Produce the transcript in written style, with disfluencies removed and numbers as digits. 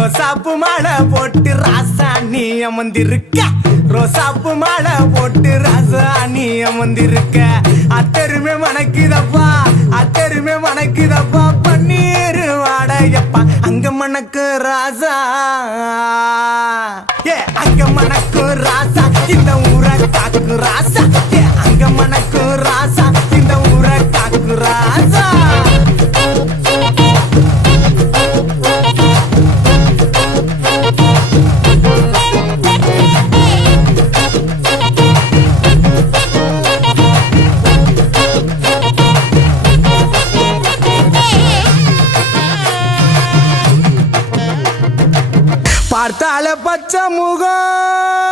ரோசாப்பு மாலை போட்டு ராசா நீ அமர்ந்திருக்க ரோசாப்பு மாலை போட்டு ராசா நீ அமர்ந்திருக்க அத்தருமே மணக்குதப்பா அத்தருமே மணக்குதப்பா பன்னீர் வாடையப்பா அங்க மணக்கு ராசா ஏ அங்க மணக்கு ராசா இந்த ஊரை காக்கு ராசா ஏ அங்க மணக்கு ராசா இந்த ஊரை காக்கு ராசா பார்த்தால பச்சை முகம்